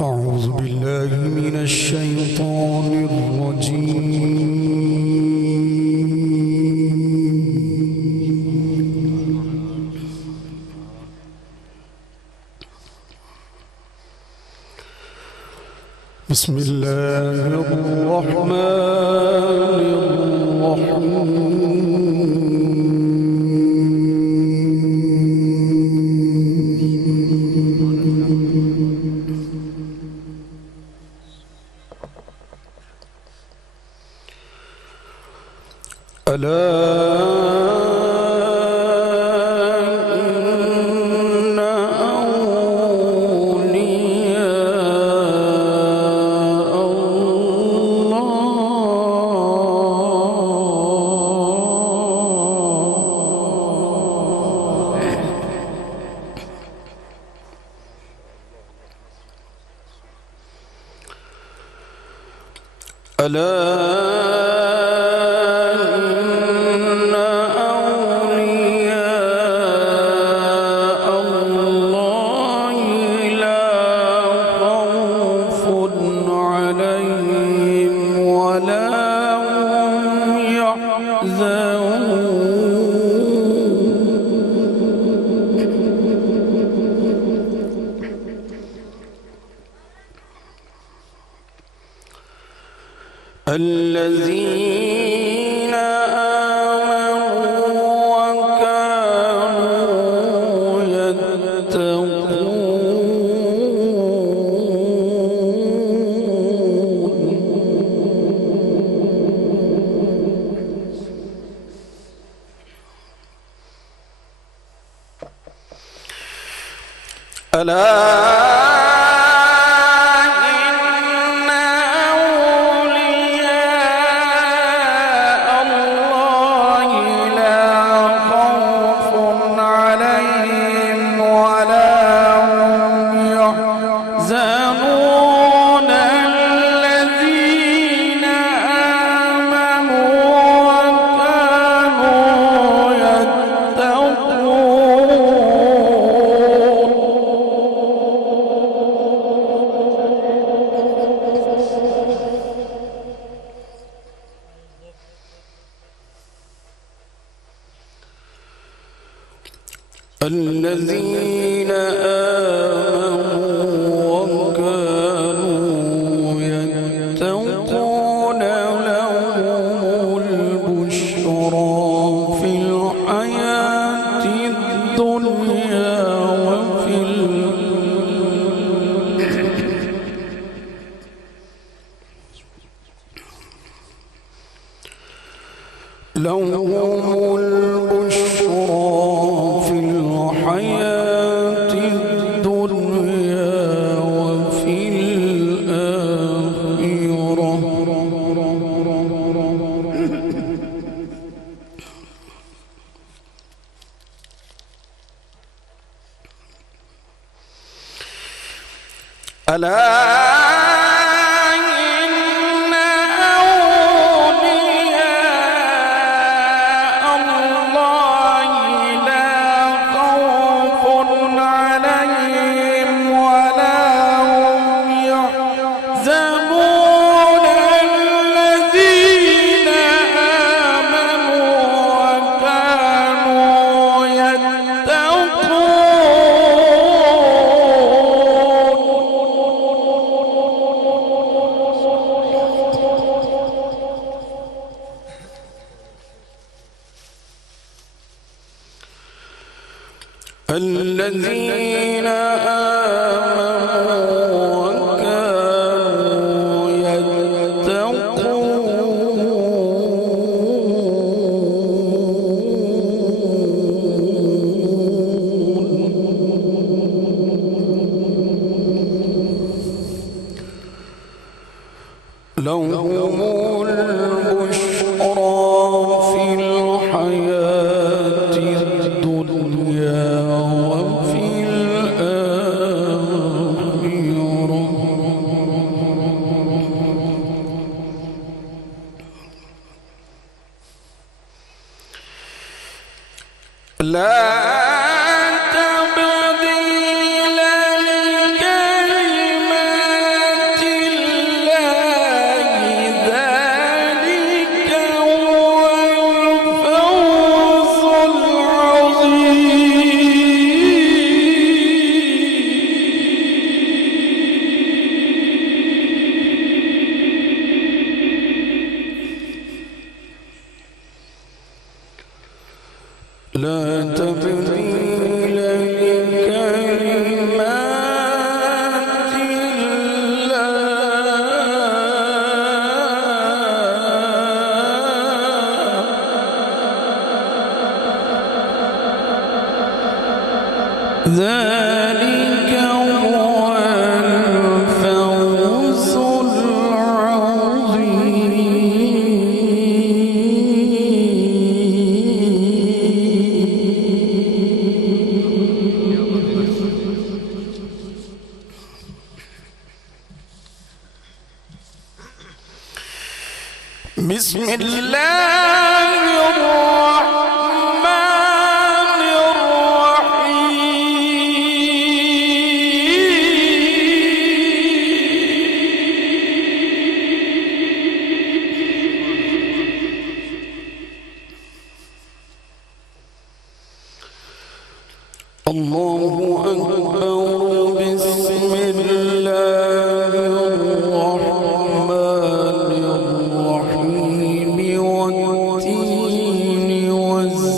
أعوذ بالله من الشيطان الرجيم. بسم الله الرحمن الرحيم. ألا إن أولياء الله الذين آمنوا وكانوا يتقون. ألا الذين آمنوا وكانوا يتقون لهم البشرى في الحياة الدنيا وفي لهم البشرى في الحياة الدنيا وفي الآخرة. ألا الذين آمنوا وكانوا يتقون لهم البشرى في الحياة الدنيا وفي الآخرة. لا تبديل لكلمات ذلك هو الفوز العظيم. بسم الله الرحمن الرحيم. الله أكبر. بسم الله الرحمن الرحيم. والتين والزيتون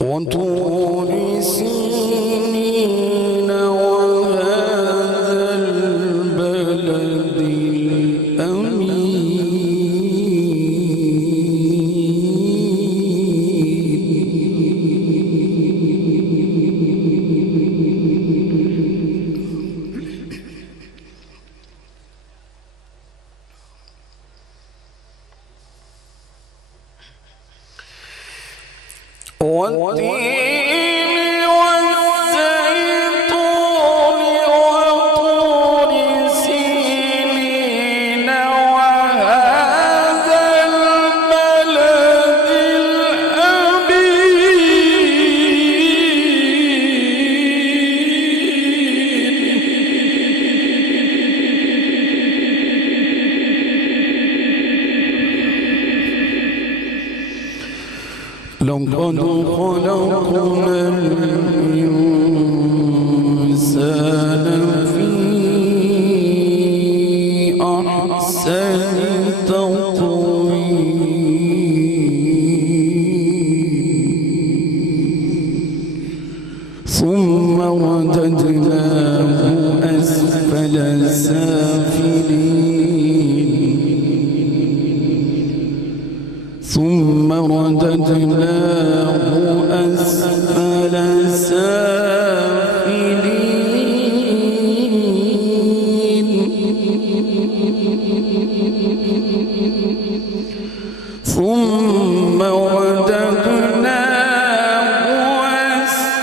وطور سينين وهذا البلد الأمين. والتين والزيتون وطور سينين وهذا البلد الأمين. لقد خلقنا الإنسان في أحسن تقويم ثم رددناه أسفل سافلين ثم رددناه أسفل سافلين ثم رددناه أسفل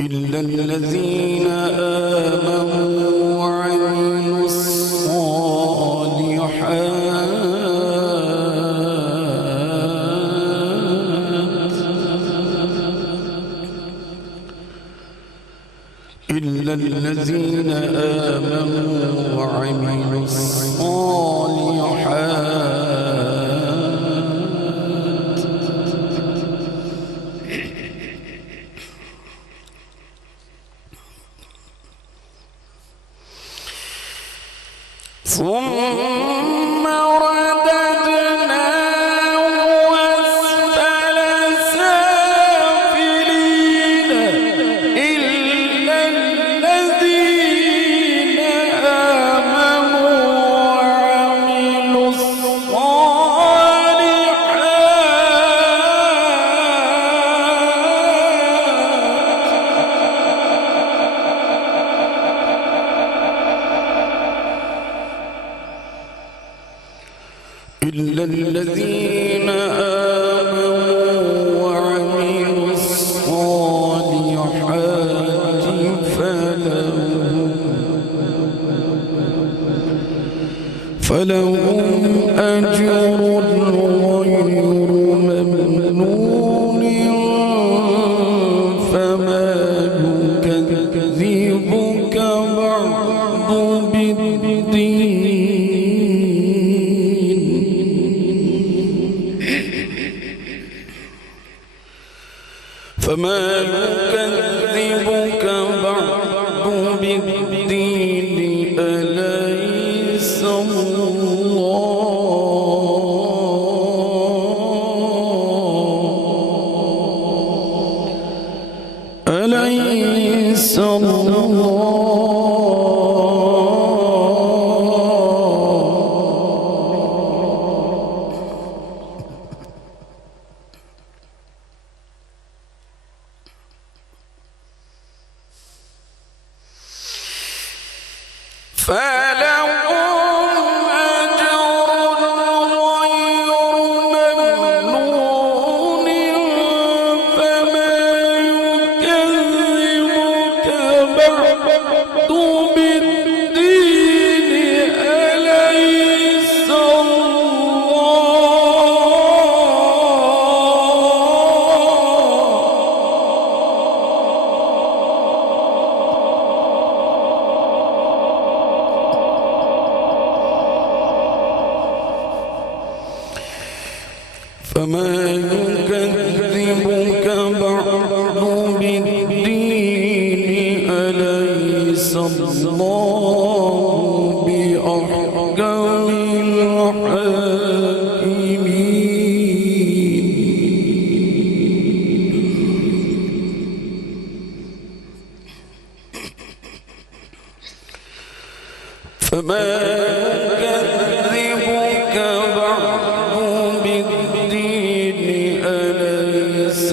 إلا الذين آمنوا وعملوا الصالحات إلا الذين آمنوا وعملوا الصالحات ثم رددناه أسفل سافلين إلا الذين آمنوا وعملوا إلا الذين آمنوا وعملوا الصالحات فلهم أجر غير ممنون فما يكذبك بعد بالدين فما يكذبك بعد بالدين أليس فما يكذبك بعد بالدين أليس الله بأحكم الحاكمين فما يكذبك بعد بالدين أليس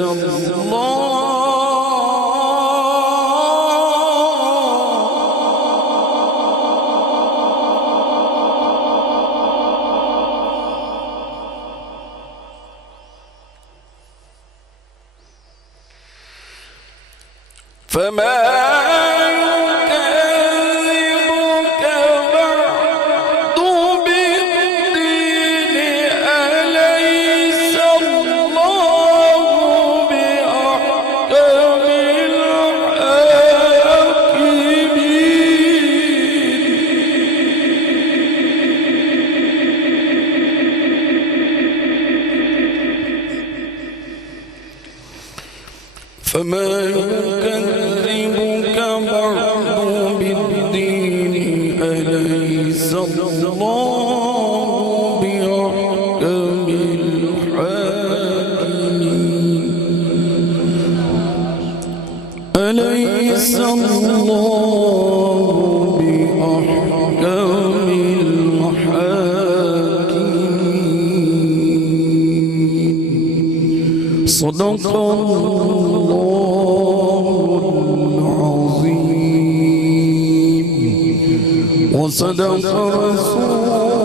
فما يكذبك بعد بالدين أليس الله بأحكم الحاكمين فما يكذبك بعد بالدين أليس الله بأحكم الحاكمين أليس الله بأحكم الحاكمين صدق العظيم وصدق رسوله